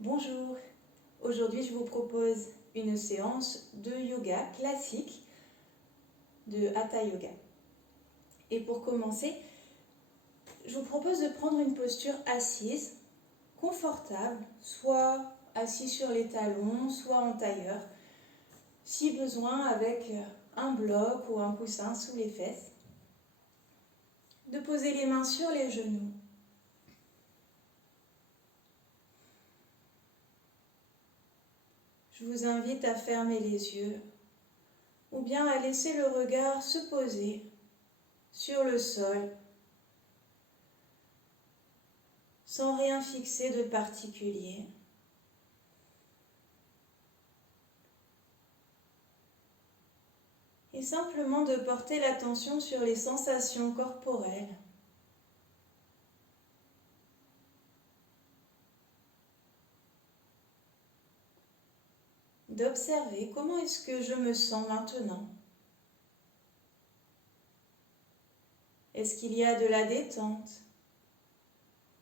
Bonjour, aujourd'hui je vous propose une séance de yoga classique de Hatha Yoga. Et pour commencer, je vous propose de prendre une posture assise, confortable, soit assis sur les talons, soit en tailleur, si besoin avec un bloc ou un coussin sous les fesses. De poser les mains sur les genoux. Je vous invite à fermer les yeux ou bien à laisser le regard se poser sur le sol sans rien fixer de particulier. Et simplement de porter l'attention sur les sensations corporelles. D'observer comment est-ce que je me sens maintenant. Est-ce qu'il y a de la détente?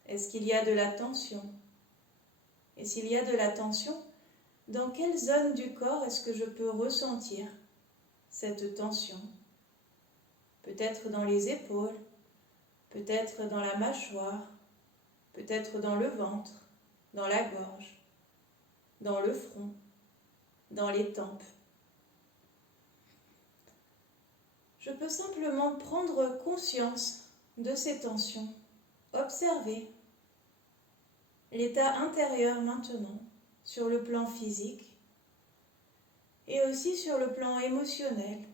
Est-ce qu'il y a de la tension? Et s'il y a de la tension, dans quelle zone du corps est-ce que je peux ressentir cette tension? Peut-être dans les épaules, peut-être dans la mâchoire, peut-être dans le ventre, dans la gorge, dans le front, dans les tempes. Je peux simplement prendre conscience de ces tensions, observer l'état intérieur maintenant sur le plan physique et aussi sur le plan émotionnel.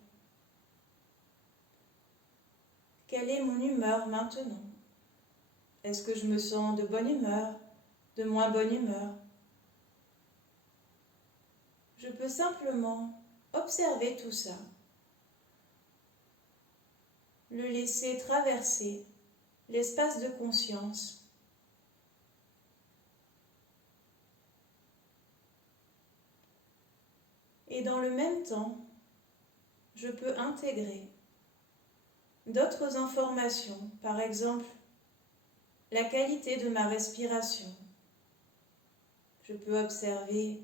Quelle est mon humeur maintenant? Est-ce que je me sens de bonne humeur, de moins bonne humeur? Je peux simplement observer tout ça, le laisser traverser l'espace de conscience. Et dans le même temps, je peux intégrer d'autres informations, par exemple la qualité de ma respiration. Je peux observer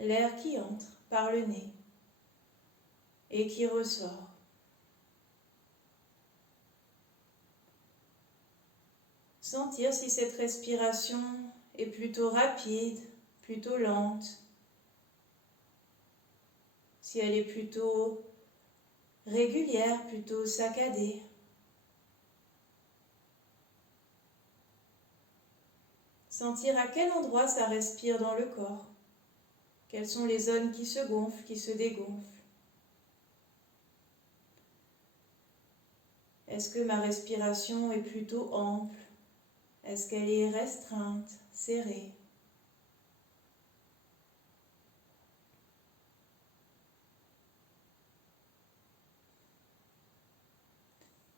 l'air qui entre par le nez et qui ressort. Sentir si cette respiration est plutôt rapide, plutôt lente, si elle est plutôt régulière, plutôt saccadée. Sentir à quel endroit ça respire dans le corps. Quelles sont les zones qui se gonflent, qui se dégonflent. Est-ce que ma respiration est plutôt ample? Est-ce qu'elle est restreinte, serrée?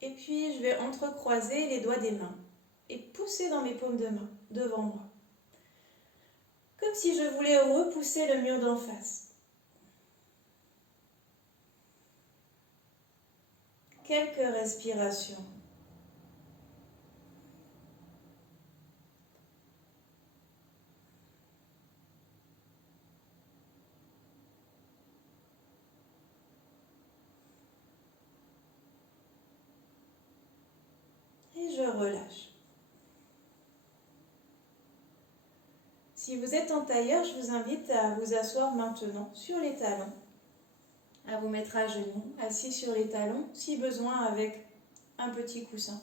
Et puis, je vais entrecroiser les doigts des mains et pousser dans mes paumes de main, devant moi. Comme si je voulais repousser le mur d'en face. Quelques respirations. Et je relâche. Si vous êtes en tailleur, je vous invite à vous asseoir maintenant sur les talons, à vous mettre à genoux, assis sur les talons, si besoin avec un petit coussin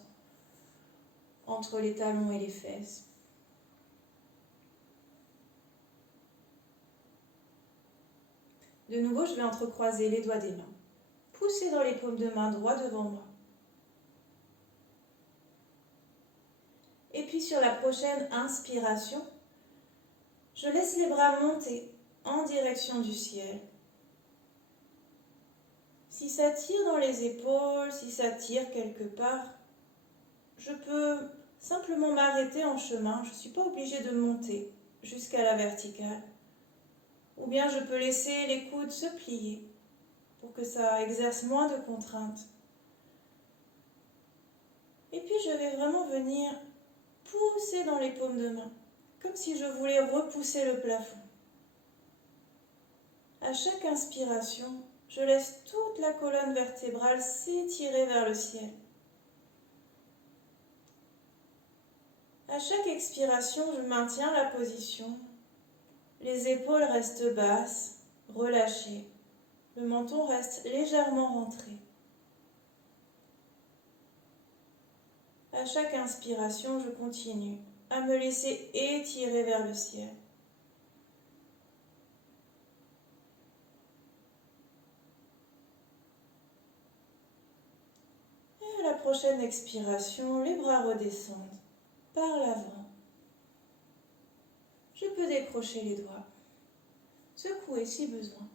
entre les talons et les fesses. De nouveau, je vais entrecroiser les doigts des mains, pousser dans les paumes de main droit devant moi. Et puis sur la prochaine inspiration, je laisse les bras monter en direction du ciel. Si ça tire dans les épaules, si ça tire quelque part, je peux simplement m'arrêter en chemin. Je ne suis pas obligée de monter jusqu'à la verticale. Ou bien je peux laisser les coudes se plier pour que ça exerce moins de contraintes. Et puis je vais vraiment venir pousser dans les paumes de main, comme si je voulais repousser le plafond. À chaque inspiration, je laisse toute la colonne vertébrale s'étirer vers le ciel. À chaque expiration, je maintiens la position. Les épaules restent basses, relâchées. Le menton reste légèrement rentré. À chaque inspiration, je continue à me laisser étirer vers le ciel. Et à la prochaine expiration, les bras redescendent par l'avant. Je peux décrocher les doigts, secouer si besoin.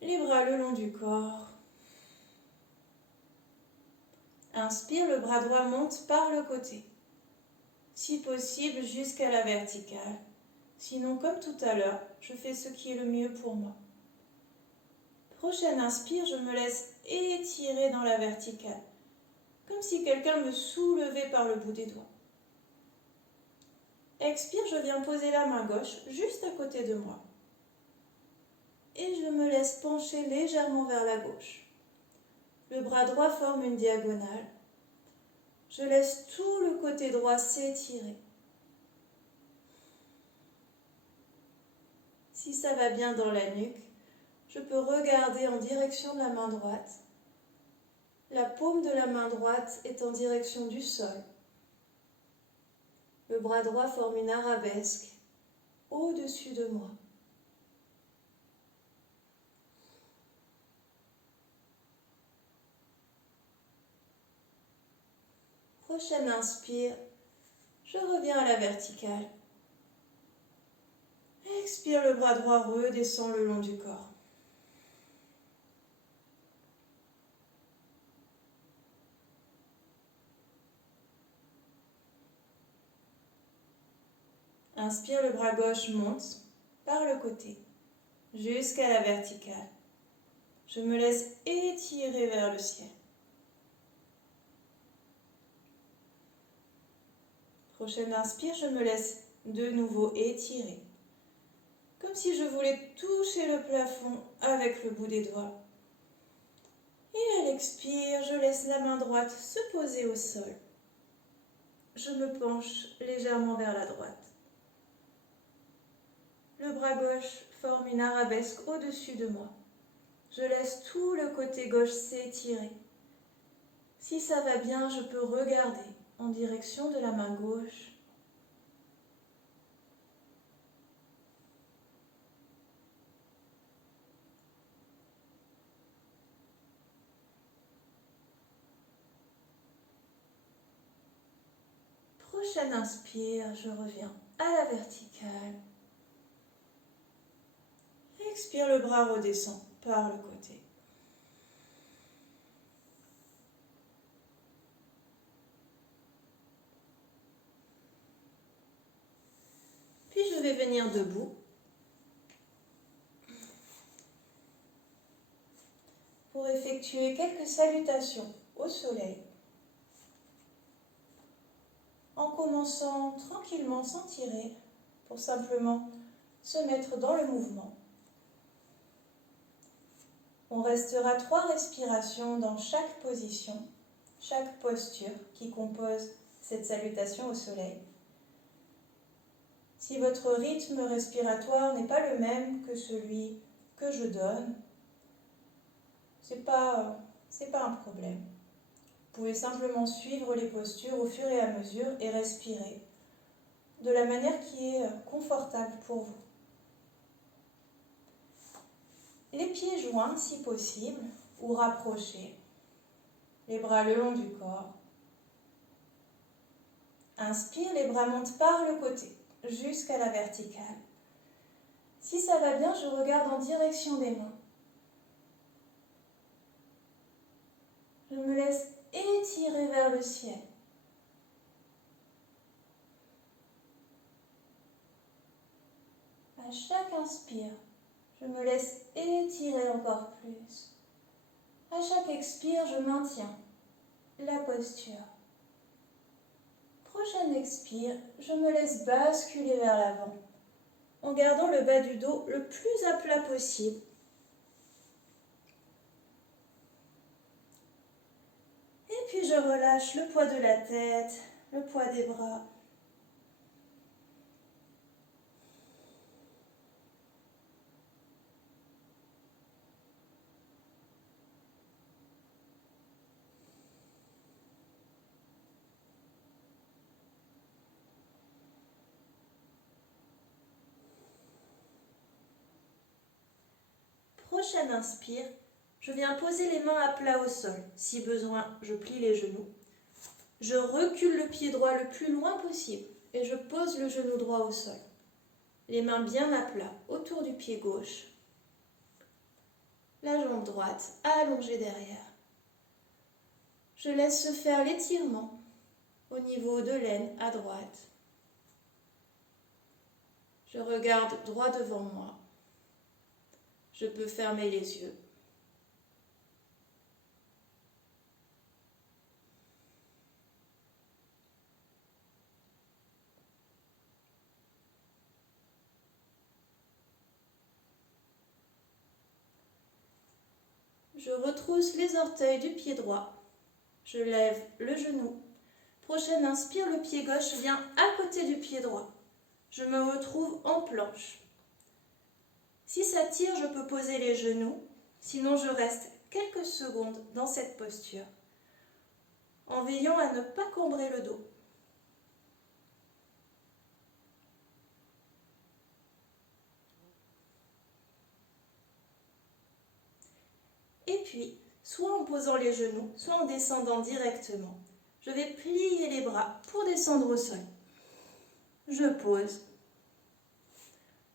Les bras le long du corps. Inspire, le bras droit monte par le côté, si possible jusqu'à la verticale. Sinon, comme tout à l'heure, je fais ce qui est le mieux pour moi. Prochaine inspire, je me laisse étirer dans la verticale, comme si quelqu'un me soulevait par le bout des doigts. Expire, je viens poser la main gauche juste à côté de moi. Et je me laisse pencher légèrement vers la gauche. Le bras droit forme une diagonale. Je laisse tout le côté droit s'étirer. Si ça va bien dans la nuque, je peux regarder en direction de la main droite. La paume de la main droite est en direction du sol. Le bras droit forme une arabesque au-dessus de moi. Prochaine inspire, je reviens à la verticale. Expire, le bras droit redescend le long du corps. Inspire, le bras gauche monte par le côté jusqu'à la verticale. Je me laisse étirer vers le ciel. Prochaine inspire, je me laisse de nouveau étirer, comme si je voulais toucher le plafond avec le bout des doigts. Et à l'expire, je laisse la main droite se poser au sol. Je me penche légèrement vers la droite. Le bras gauche forme une arabesque au-dessus de moi. Je laisse tout le côté gauche s'étirer. Si ça va bien, je peux regarder en direction de la main gauche. Prochaine inspire, je reviens à la verticale. Expire, le bras redescend par le côté. Puis je vais venir debout. Pour effectuer quelques salutations au soleil. En commençant tranquillement sans tirer, pour simplement se mettre dans le mouvement. On restera 3 respirations dans chaque position, chaque posture qui compose cette salutation au soleil. Si votre rythme respiratoire n'est pas le même que celui que je donne, c'est pas un problème. Vous pouvez simplement suivre les postures au fur et à mesure et respirer de la manière qui est confortable pour vous. Les pieds joints si possible ou rapprochés, les bras le long du corps. Inspire, les bras montent par le côté jusqu'à la verticale. Si ça va bien, je regarde en direction des mains. Je me laisse étirer vers le ciel. À chaque inspire, je me laisse étirer encore plus. À chaque expire, je maintiens la posture. Prochaine expire, je me laisse basculer vers l'avant, en gardant le bas du dos le plus à plat possible. Et puis je relâche le poids de la tête, le poids des bras. Prochaine inspire, je viens poser les mains à plat au sol. Si besoin, je plie les genoux. Je recule le pied droit le plus loin possible et je pose le genou droit au sol. Les mains bien à plat autour du pied gauche. La jambe droite allongée derrière. Je laisse se faire l'étirement au niveau de l'aine à droite. Je regarde droit devant moi. Je peux fermer les yeux. Je retrousse les orteils du pied droit. Je lève le genou. Prochaine inspire, le pied gauche vient à côté du pied droit. Je me retrouve en planche. Si ça tire, je peux poser les genoux. Sinon, je reste quelques secondes dans cette posture, en veillant à ne pas cambrer le dos. Et puis, soit en posant les genoux, soit en descendant directement, je vais plier les bras pour descendre au sol. Je pose.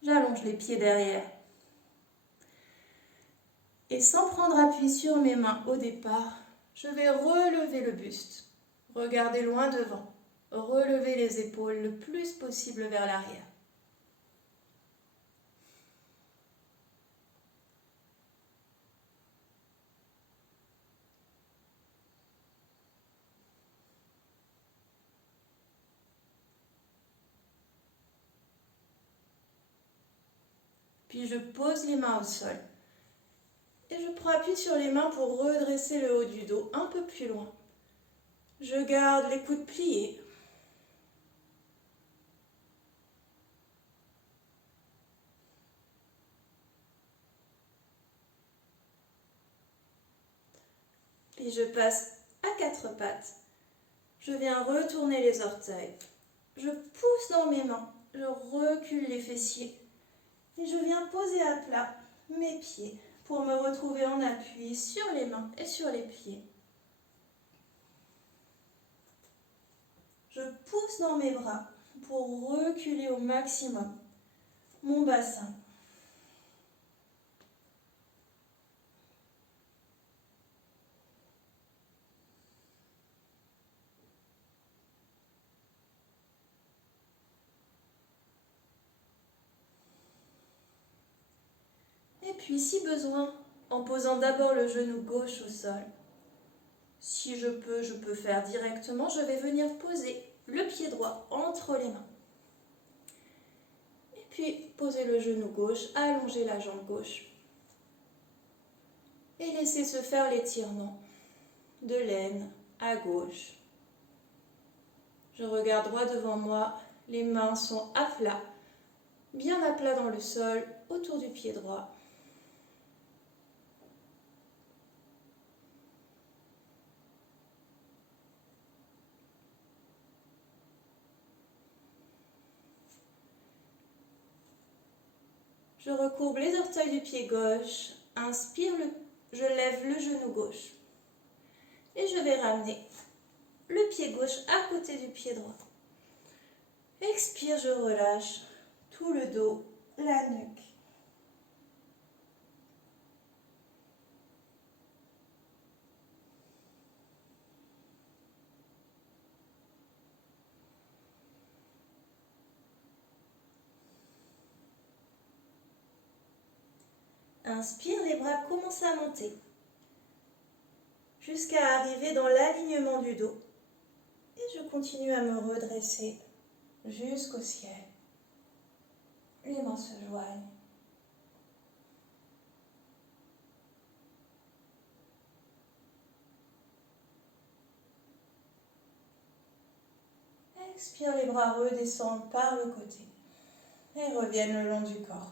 J'allonge les pieds derrière. Et sans prendre appui sur mes mains au départ, je vais relever le buste. Regarder loin devant. Relever les épaules le plus possible vers l'arrière. Puis je pose les mains au sol. Et je prends appui sur les mains pour redresser le haut du dos un peu plus loin. Je garde les coudes pliés. Puis je passe à quatre pattes. Je viens retourner les orteils. Je pousse dans mes mains. Je recule les fessiers. Et je viens poser à plat mes pieds pour me retrouver en appui sur les mains et sur les pieds. Je pousse dans mes bras pour reculer au maximum mon bassin. Et puis, si besoin, en posant d'abord le genou gauche au sol. Si je peux faire directement. Je vais venir poser le pied droit entre les mains. Et puis, poser le genou gauche, allonger la jambe gauche. Et laisser se faire l'étirement de l'aine à gauche. Je regarde droit devant moi. Les mains sont à plat, bien à plat dans le sol, autour du pied droit. Je recourbe les orteils du pied gauche, inspire, je lève le genou gauche. Et je vais ramener le pied gauche à côté du pied droit. Expire, je relâche tout le dos, la nuque. Inspire, les bras commencent à monter. jusqu'à arriver dans l'alignement du dos. Et je continue à me redresser jusqu'au ciel. Les mains se joignent. Expire, les bras redescendent par le côté et reviennent le long du corps.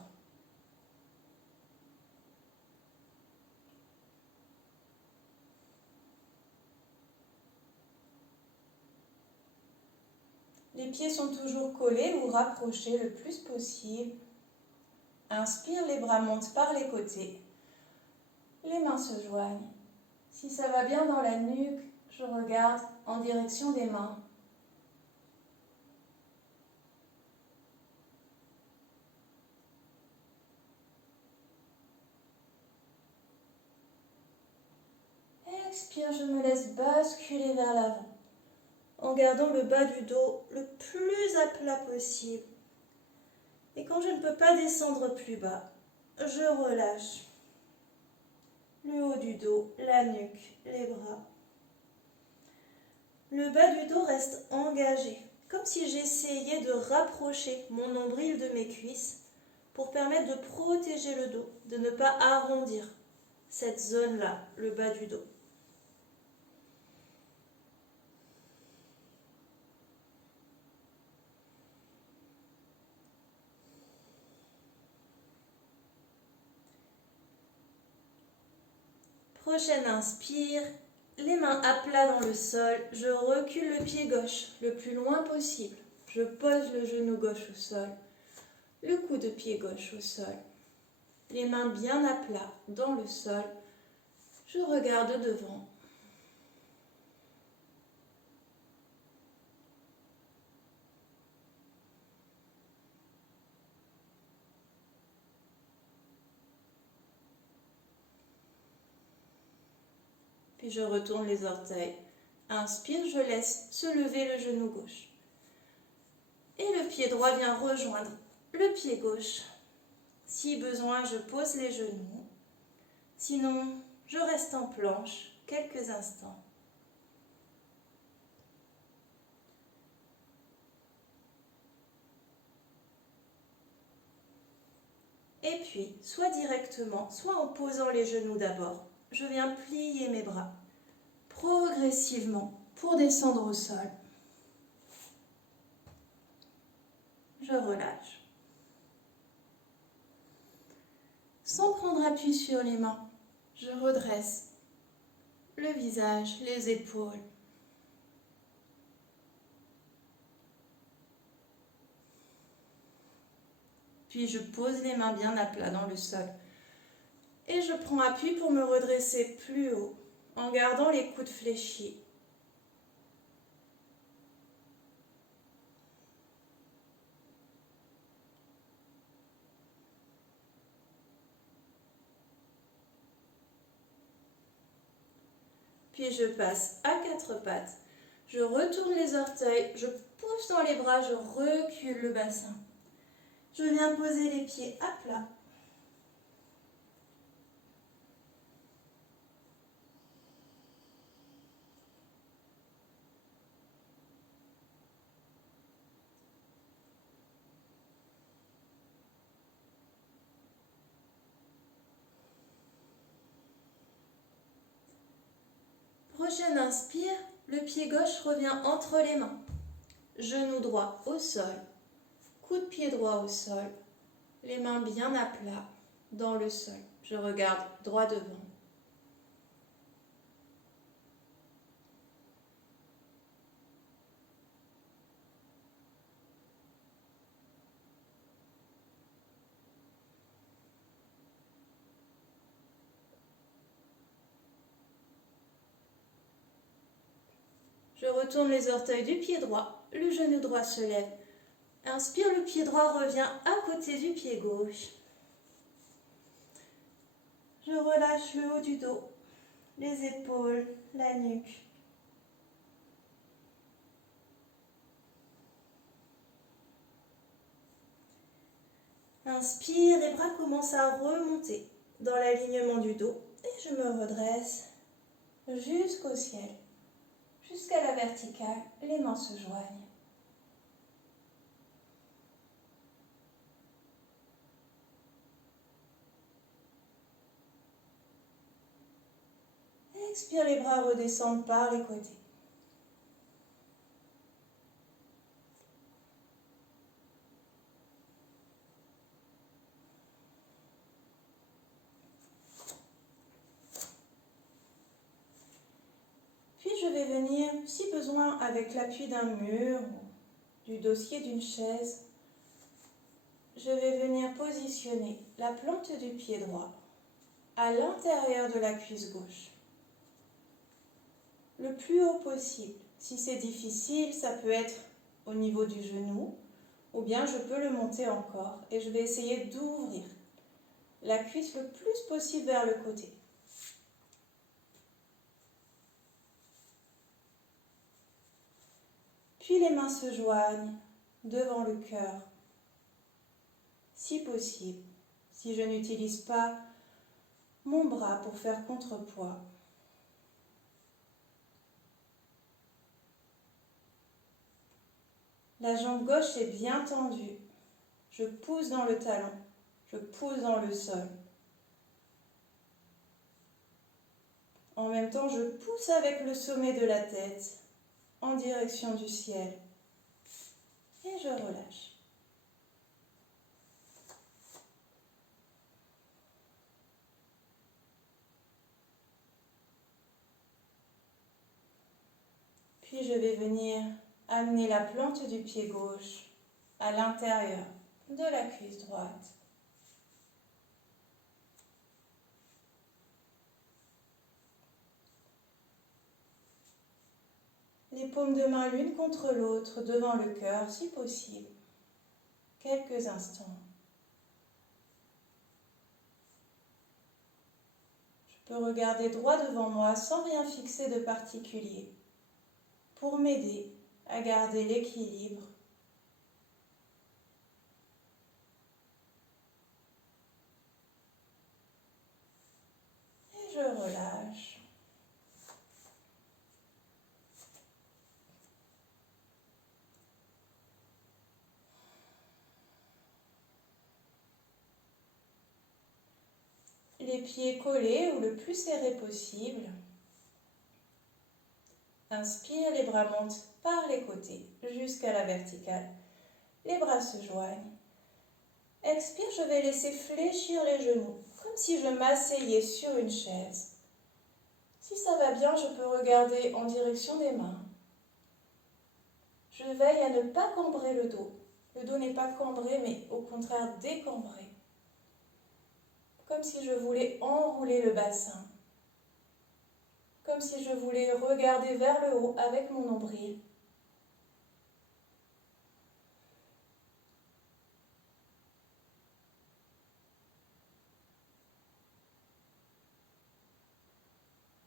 Les pieds sont toujours collés ou rapprochés le plus possible. Inspire, les bras montent par les côtés. Les mains se joignent. Si ça va bien dans la nuque, je regarde en direction des mains. Expire, je me laisse basculer vers l'avant, en gardant le bas du dos le plus à plat possible. Et quand je ne peux pas descendre plus bas, je relâche le haut du dos, la nuque, les bras. Le bas du dos reste engagé, comme si j'essayais de rapprocher mon nombril de mes cuisses pour permettre de protéger le dos, de ne pas arrondir cette zone-là, le bas du dos. Prochaine inspire, les mains à plat dans le sol, je recule le pied gauche le plus loin possible. Je pose le genou gauche au sol, le coude de pied gauche au sol. Les mains bien à plat dans le sol, je regarde devant. Puis je retourne les orteils. Inspire, je laisse se lever le genou gauche. Et le pied droit vient rejoindre le pied gauche. Si besoin, je pose les genoux. Sinon, je reste en planche quelques instants. Et puis, soit directement, soit en posant les genoux d'abord, je viens plier mes bras progressivement pour descendre au sol. Je relâche. Sans prendre appui sur les mains, je redresse le visage, les épaules. Puis je pose les mains bien à plat dans le sol. Et je prends appui pour me redresser plus haut, en gardant les coudes fléchis. Puis je passe à quatre pattes. Je retourne les orteils, je pousse dans les bras, je recule le bassin. Je viens poser les pieds à plat. Prochaine inspire, le pied gauche revient entre les mains. Genou droit au sol, coup de pied droit au sol, les mains bien à plat dans le sol. Je regarde droit devant. Je retourne les orteils du pied droit, le genou droit se lève. Inspire, le pied droit revient à côté du pied gauche. Je relâche le haut du dos, les épaules, la nuque. Inspire, les bras commencent à remonter dans l'alignement du dos et je me redresse. jusqu'au ciel, jusqu'à la verticale, les mains se joignent. Expire, les bras redescendent par les côtés. Puis je vais venir, si besoin, avec l'appui d'un mur ou du dossier d'une chaise, je vais venir positionner la plante du pied droit à l'intérieur de la cuisse gauche, le plus haut possible. Si c'est difficile, ça peut être au niveau du genou, ou bien je peux le monter encore et je vais essayer d'ouvrir la cuisse le plus possible vers le côté. Puis les mains se joignent devant le cœur, si possible. Si je n'utilise pas mon bras pour faire contrepoids, la jambe gauche est bien tendue. Je pousse dans le talon, je pousse dans le sol. En même temps, je pousse avec le sommet de la tête en direction du ciel. Et je relâche. Puis je vais venir amener la plante du pied gauche à l'intérieur de la cuisse droite. Les paumes de main l'une contre l'autre devant le cœur, si possible. Quelques instants. Je peux regarder droit devant moi sans rien fixer de particulier pour m'aider à garder l'équilibre. Et je relâche. Les pieds collés ou le plus serrés possible. Inspire, les bras montent par les côtés jusqu'à la verticale. Les bras se joignent. Expire, je vais laisser fléchir les genoux, comme si je m'asseyais sur une chaise. Si ça va bien, je peux regarder en direction des mains. Je veille à ne pas cambrer le dos. Le dos n'est pas cambré, mais au contraire décambré. Comme si je voulais enrouler le bassin. Comme si je voulais regarder vers le haut avec mon nombril.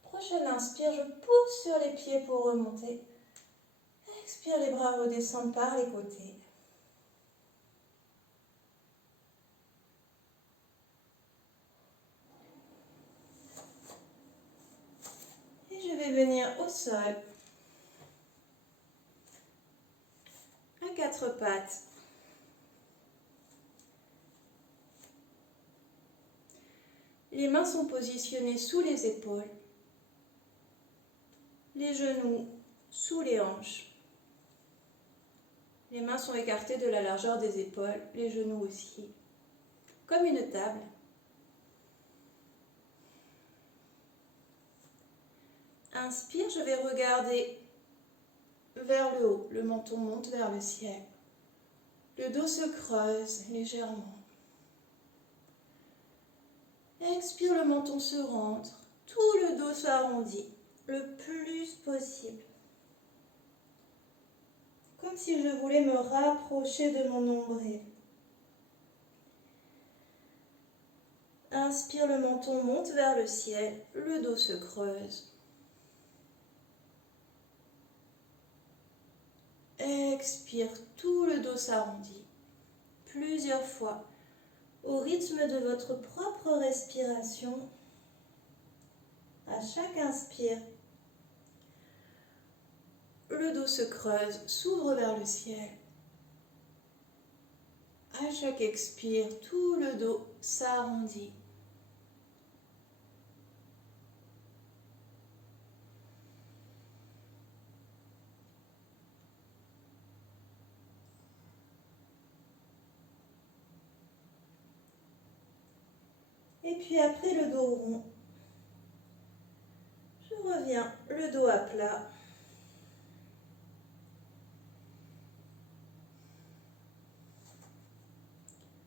Prochaine inspire, je pousse sur les pieds pour remonter. Expire, les bras redescendent par les côtés. Et je vais venir au sol, à quatre pattes. Les mains sont positionnées sous les épaules, les genoux sous les hanches. Les mains sont écartées de la largeur des épaules, les genoux aussi, comme une table. Inspire, je vais regarder vers le haut, le menton monte vers le ciel. Le dos se creuse légèrement. Expire, le menton se rentre, tout le dos s'arrondit le plus possible. Comme si je voulais me rapprocher de mon nombril. Inspire, le menton monte vers le ciel, le dos se creuse. Expire, tout le dos s'arrondit. Plusieurs fois, au rythme de votre propre respiration. À chaque inspire, le dos se creuse, s'ouvre vers le ciel. À chaque expire, tout le dos s'arrondit. Et puis après le dos rond, je reviens le dos à plat.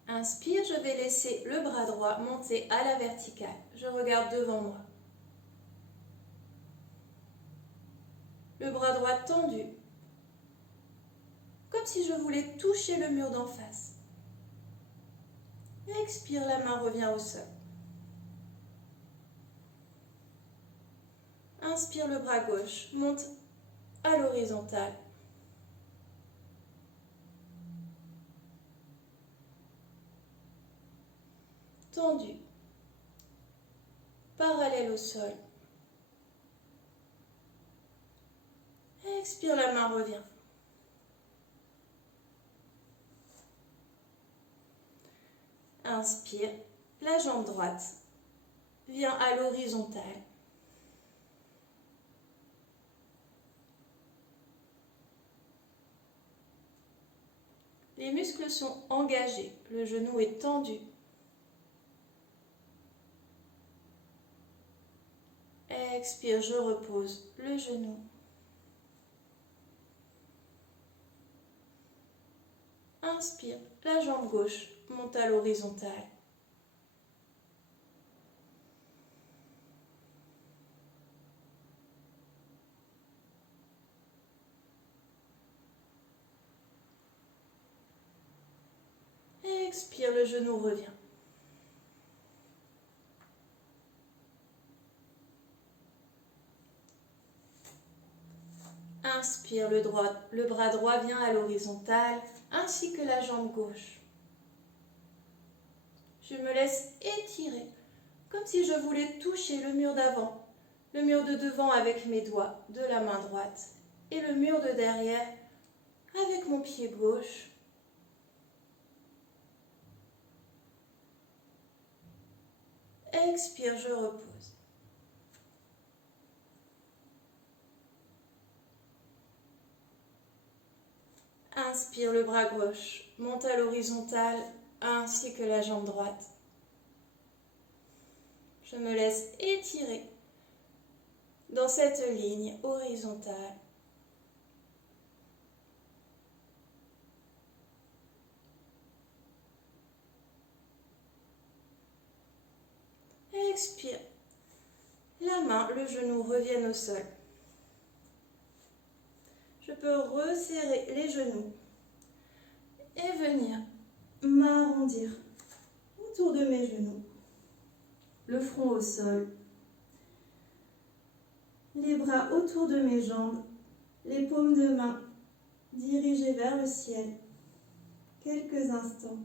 Inspire, je vais laisser le bras droit monter à la verticale. Je regarde devant moi. Le bras droit tendu, comme si je voulais toucher le mur d'en face. Expire, la main revient au sol. Inspire, le bras gauche monte à l'horizontale. Tendu, parallèle au sol. Expire, la main revient. Inspire, la jambe droite vient à l'horizontale. Les muscles sont engagés, le genou est tendu. Expire, je repose le genou. Inspire, la jambe gauche monte à l'horizontale. Expire, le genou revient. Inspire, le bras droit vient à l'horizontale, ainsi que la jambe gauche. Je me laisse étirer, comme si je voulais toucher le mur d'avant, le mur de devant avec mes doigts de la main droite, et le mur de derrière avec mon pied gauche. Expire, je repose. Inspire, le bras gauche monte à l'horizontale ainsi que la jambe droite. Je me laisse étirer dans cette ligne horizontale. Expire. La main, le genou reviennent au sol. Je peux resserrer les genoux et venir m'arrondir autour de mes genoux. Le front au sol. Les bras autour de mes jambes. Les paumes de main dirigées vers le ciel. Quelques instants.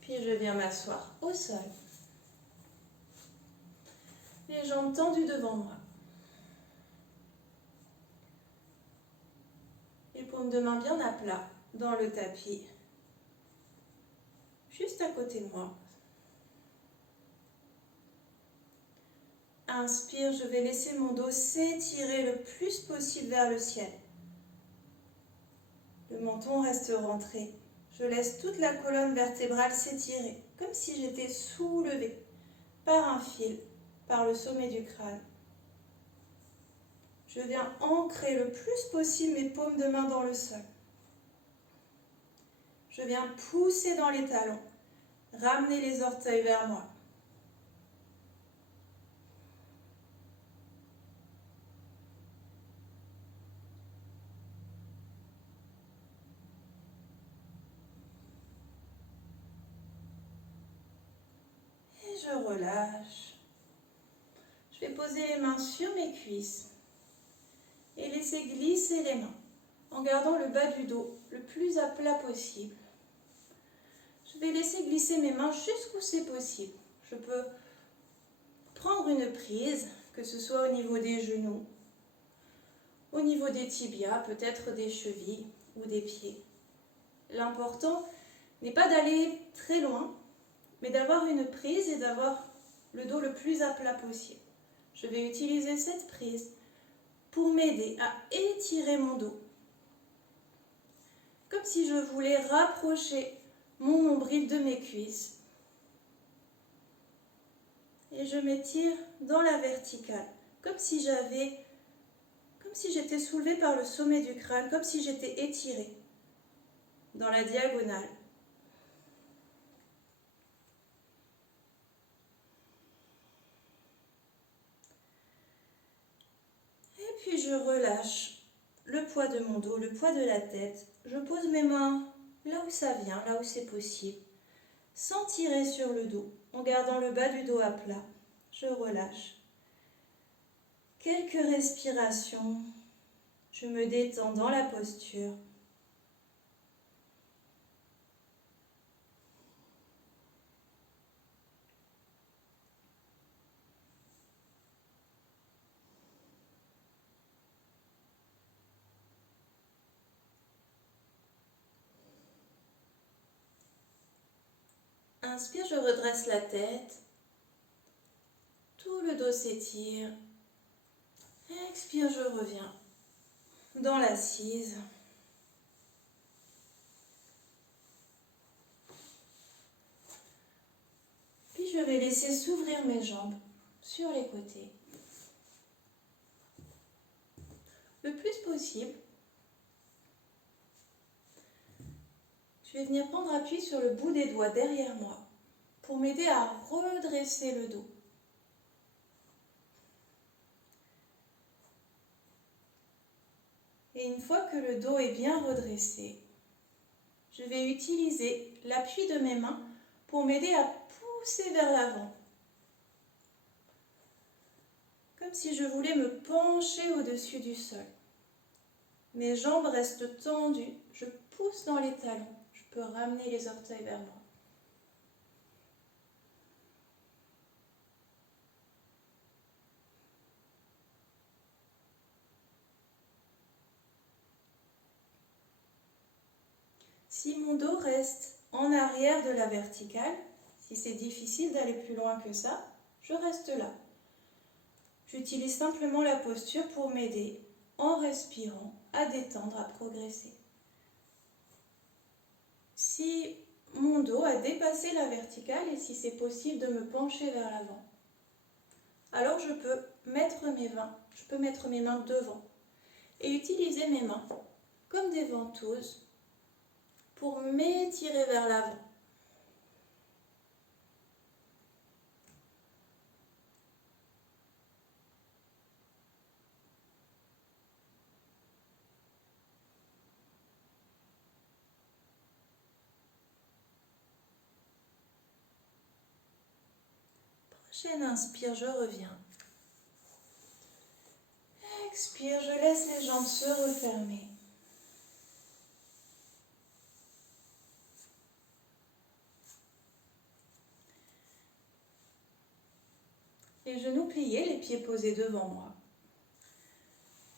Puis je viens m'asseoir au sol. Les jambes tendues devant moi. Les paumes de main bien à plat dans le tapis. Juste à côté de moi. Inspire, je vais laisser mon dos s'étirer le plus possible vers le ciel. Le menton reste rentré. Je laisse toute la colonne vertébrale s'étirer, comme si j'étais soulevée par un fil, par le sommet du crâne. Je viens ancrer le plus possible mes paumes de main dans le sol. Je viens pousser dans les talons, ramener les orteils vers moi. Et je relâche. Je vais poser les mains sur mes cuisses et laisser glisser les mains en gardant le bas du dos le plus à plat possible. Je vais laisser glisser mes mains jusqu'où c'est possible. Je peux prendre une prise, que ce soit au niveau des genoux, au niveau des tibias, peut-être des chevilles ou des pieds. L'important n'est pas d'aller très loin, mais d'avoir une prise et d'avoir le dos le plus à plat possible. Je vais utiliser cette prise pour m'aider à étirer mon dos, comme si je voulais rapprocher mon nombril de mes cuisses. Et je m'étire dans la verticale, comme si j'étais soulevée par le sommet du crâne, comme si j'étais étirée dans la diagonale. Et puis je relâche le poids de mon dos, le poids de la tête. Je pose mes mains là où ça vient, là où c'est possible, sans tirer sur le dos, en gardant le bas du dos à plat. Je relâche. Quelques respirations. Je me détends dans la posture. Inspire, je redresse la tête. Tout le dos s'étire. Expire, je reviens dans l'assise. Puis je vais laisser s'ouvrir mes jambes sur les côtés. Le plus possible. Je vais venir prendre appui sur le bout des doigts derrière moi pour m'aider à redresser le dos. Et une fois que le dos est bien redressé, je vais utiliser l'appui de mes mains pour m'aider à pousser vers l'avant. Comme si je voulais me pencher au-dessus du sol. Mes jambes restent tendues, je pousse dans les talons. Je peux ramener les orteils vers moi. Si mon dos reste en arrière de la verticale, si c'est difficile d'aller plus loin que ça, je reste là. J'utilise simplement la posture pour m'aider, en respirant, à détendre, à progresser. Si mon dos a dépassé la verticale et si c'est possible de me pencher vers l'avant, alors je peux mettre mes mains devant et utiliser mes mains comme des ventouses pour m'étirer vers l'avant. Prochaine inspire, je reviens. Expire, je laisse les jambes se refermer. Les genoux pliés, les pieds posés devant moi.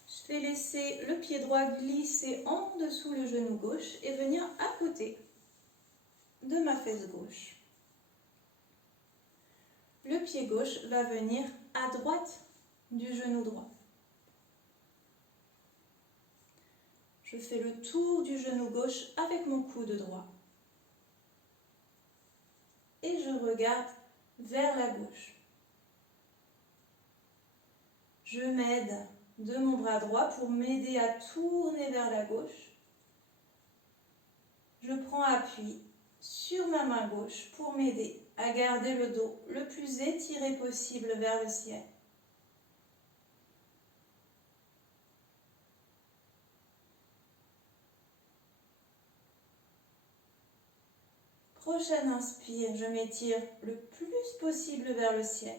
Je vais laisser le pied droit glisser en dessous le genou gauche et venir à côté de ma fesse gauche. Le pied gauche va venir à droite du genou droit. Je fais le tour du genou gauche avec mon coude droit. Et je regarde vers la gauche. Je m'aide de mon bras droit pour m'aider à tourner vers la gauche. Je prends appui sur ma main gauche pour m'aider à garder le dos le plus étiré possible vers le ciel. Prochaine inspire, je m'étire le plus possible vers le ciel.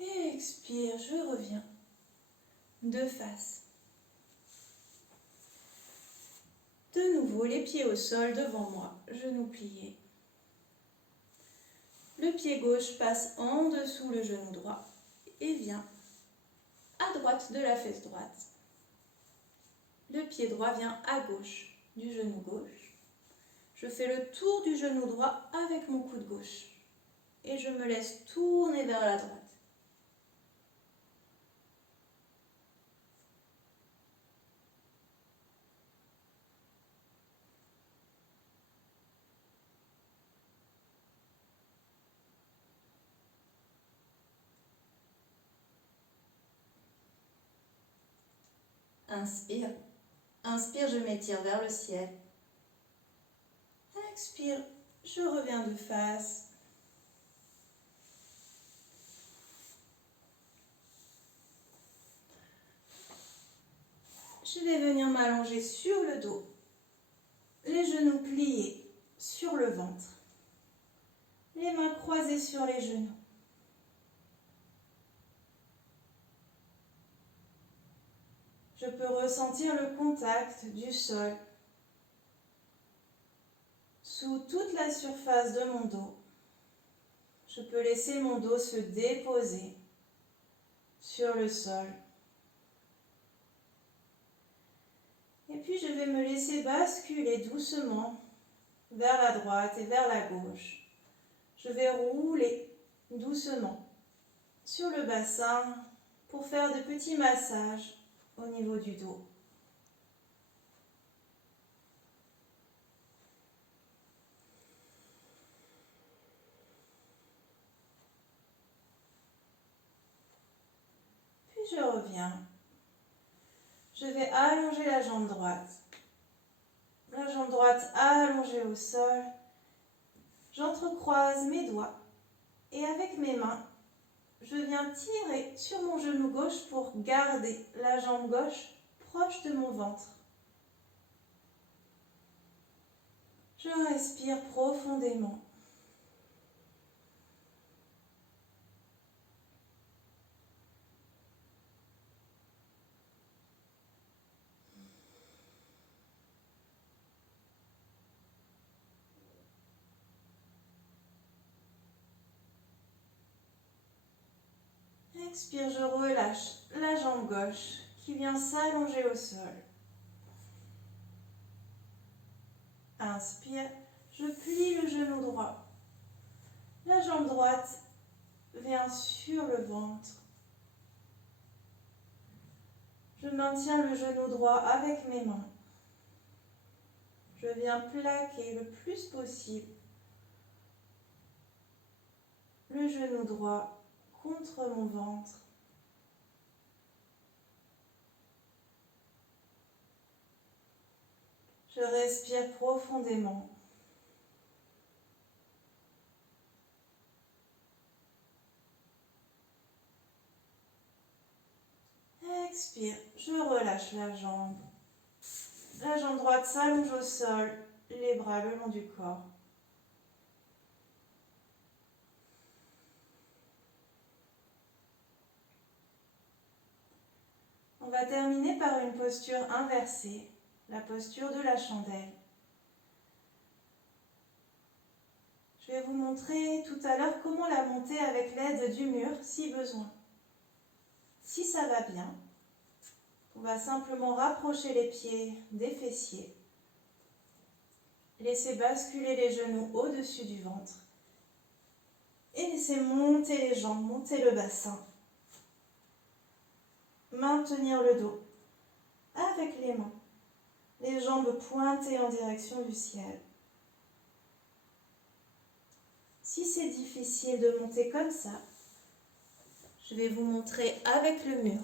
Expire, je reviens. De face. De nouveau, les pieds au sol devant moi, genoux pliés. Le pied gauche passe en dessous le genou droit et vient à droite de la fesse droite. Le pied droit vient à gauche du genou gauche. Je fais le tour du genou droit avec mon coude gauche et je me laisse tourner vers la droite. Inspire. Inspire, je m'étire vers le ciel. Expire, je reviens de face. Je vais venir m'allonger sur le dos, les genoux pliés sur le ventre, les mains croisées sur les genoux. Je peux ressentir le contact du sol sous toute la surface de mon dos. Je peux laisser mon dos se déposer sur le sol. Et puis je vais me laisser basculer doucement vers la droite et vers la gauche. Je vais rouler doucement sur le bassin pour faire de petits massages au niveau du dos. Puis je reviens. Je vais allonger la jambe droite. La jambe droite allongée au sol. J'entrecroise mes doigts et avec mes mains, je viens tirer sur mon genou gauche pour garder la jambe gauche proche de mon ventre. Je respire profondément. Expire, je relâche la jambe gauche qui vient s'allonger au sol. Inspire, je plie le genou droit. La jambe droite vient sur le ventre. Je maintiens le genou droit avec mes mains. Je viens plaquer le plus possible le genou droit contre mon ventre. Je respire profondément. Expire, je relâche la jambe. La jambe droite s'allonge au sol, les bras le long du corps. On va terminer par une posture inversée, la posture de la chandelle. Je vais vous montrer tout à l'heure comment la monter avec l'aide du mur si besoin. Si ça va bien, on va simplement rapprocher les pieds des fessiers. Laissez basculer les genoux au-dessus du ventre. Et laissez monter les jambes, monter le bassin. Maintenir le dos avec les mains. Les jambes pointées en direction du ciel. Si c'est difficile de monter comme ça, je vais vous montrer avec le mur.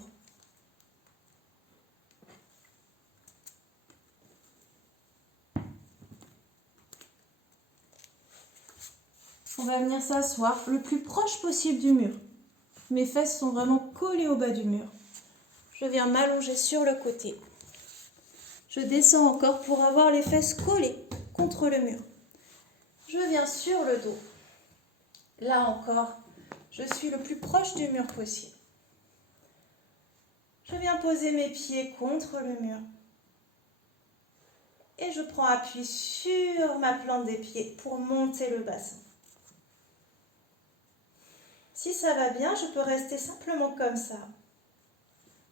On va venir s'asseoir le plus proche possible du mur. Mes fesses sont vraiment collées au bas du mur. Je viens m'allonger sur le côté. Je descends encore pour avoir les fesses collées contre le mur. Je viens sur le dos. Là encore, je suis le plus proche du mur possible. Je viens poser mes pieds contre le mur. Et je prends appui sur ma plante des pieds pour monter le bassin. Si ça va bien, je peux rester simplement comme ça.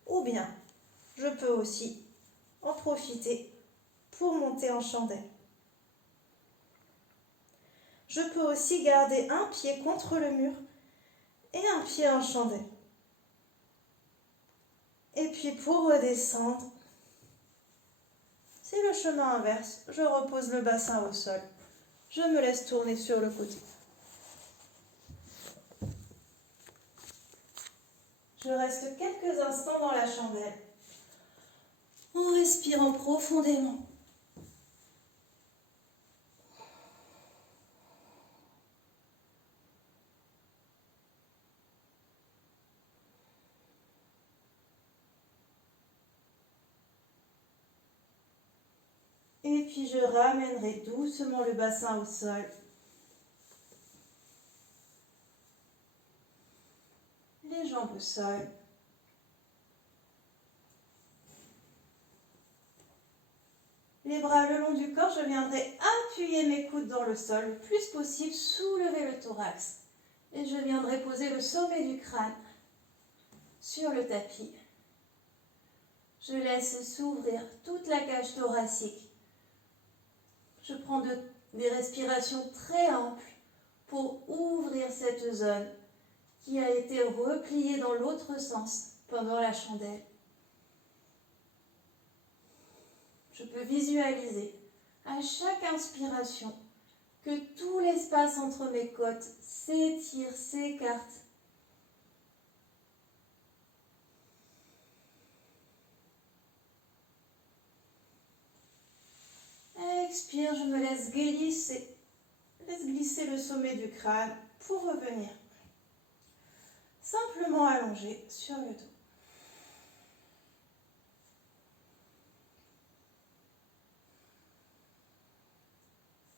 Ou bien, je peux aussi en profiter pour monter en chandelle. Je peux aussi garder un pied contre le mur et un pied en chandelle. Et puis pour redescendre, c'est le chemin inverse. Je repose le bassin au sol. Je me laisse tourner sur le côté. Je reste quelques instants dans la chandelle en respirant profondément. Et puis je ramènerai doucement le bassin au sol. Les jambes au sol. Les bras le long du corps, je viendrai appuyer mes coudes dans le sol, le plus possible, soulever le thorax. Et je viendrai poser le sommet du crâne sur le tapis. Je laisse s'ouvrir toute la cage thoracique. Je prends des respirations très amples pour ouvrir cette zone qui a été repliée dans l'autre sens pendant la chandelle. Je peux visualiser à chaque inspiration que tout l'espace entre mes côtes s'étire, s'écarte. Expire, je me laisse glisser le sommet du crâne pour revenir simplement allongé sur le dos.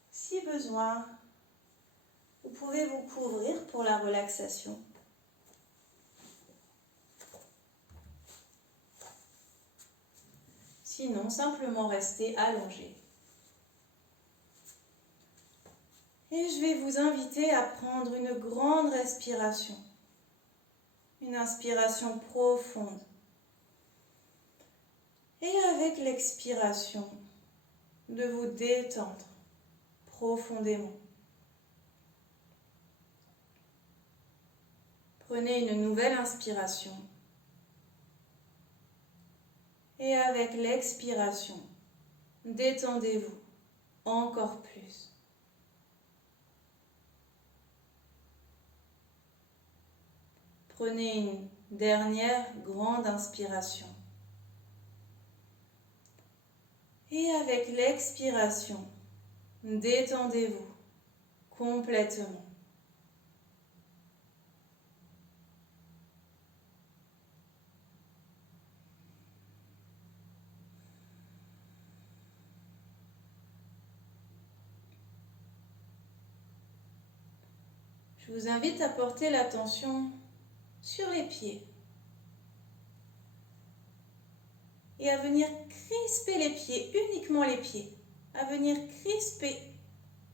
Si besoin, vous pouvez vous couvrir pour la relaxation. Sinon, simplement rester allongé. Et je vais vous inviter à prendre une grande respiration. Une inspiration profonde. Et avec l'expiration, de vous détendre profondément. Prenez une nouvelle inspiration. Et avec l'expiration, détendez-vous encore plus. Prenez une dernière grande inspiration. Et avec l'expiration, détendez-vous complètement. Je vous invite à porter l'attention sur les pieds et à venir crisper les pieds, uniquement les pieds, à venir crisper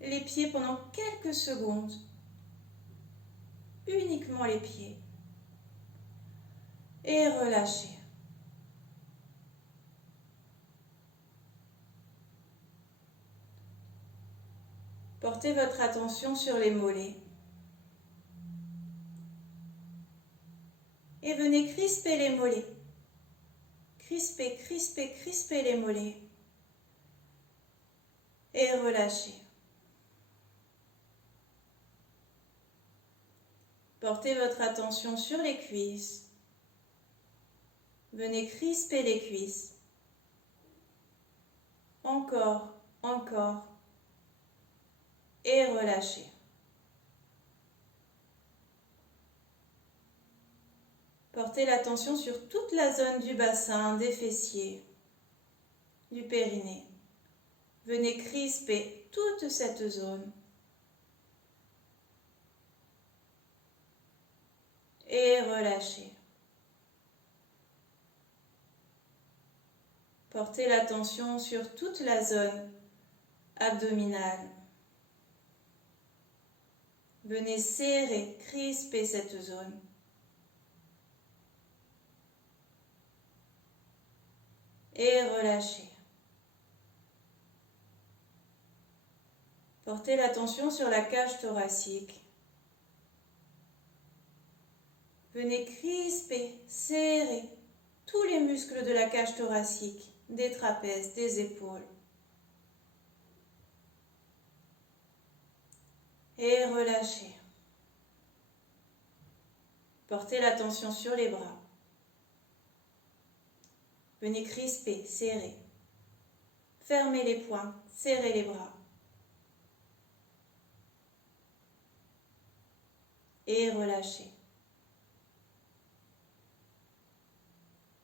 les pieds pendant quelques secondes, uniquement les pieds, et relâcher. Portez votre attention sur les mollets et venez crisper les mollets. Crispez, crispez, crispez les mollets et relâchez. Portez votre attention sur les cuisses. Venez crisper les cuisses. Encore, encore. Et relâchez. Portez l'attention sur toute la zone du bassin, des fessiers, du périnée. Venez crisper toute cette zone et relâchez. Portez l'attention sur toute la zone abdominale. Venez serrer, crisper cette zone. Et relâchez. Portez l'attention sur la cage thoracique. Venez crisper, serrer tous les muscles de la cage thoracique, des trapèzes, des épaules. Et relâchez. Portez l'attention sur les bras. Venez crisper, serrer. Fermez les poings, serrez les bras. Et relâchez.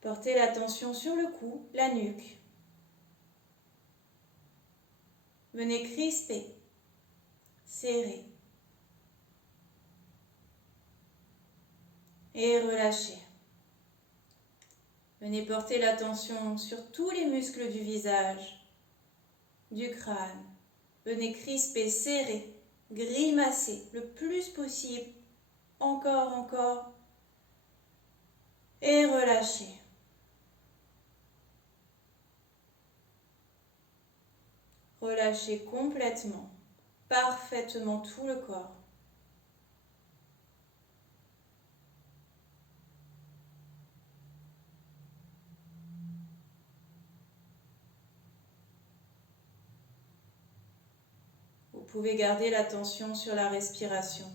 Portez l'attention sur le cou, la nuque. Venez crisper, serrer. Et relâchez. Venez porter l'attention sur tous les muscles du visage, du crâne. Venez crisper, serrer, grimacer le plus possible. Encore, encore. Et relâchez. Relâchez complètement, parfaitement tout le corps. Vous pouvez garder l'attention sur la respiration.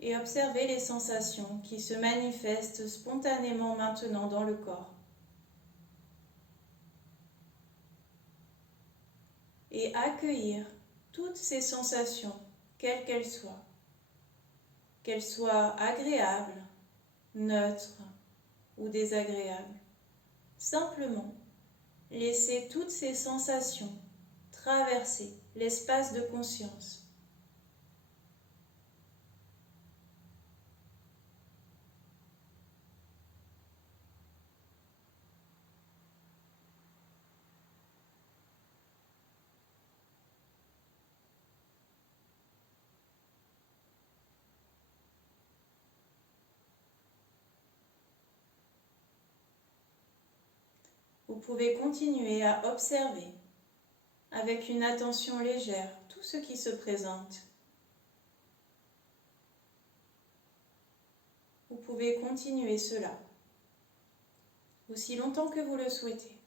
Et observez les sensations qui se manifestent spontanément maintenant dans le corps. Et accueillir toutes ces sensations, quelles qu'elles soient agréables, neutres ou désagréables. Simplement, laissez toutes ces sensations traverser l'espace de conscience. Vous pouvez continuer à observer avec une attention légère tout ce qui se présente. Vous pouvez continuer cela aussi longtemps que vous le souhaitez.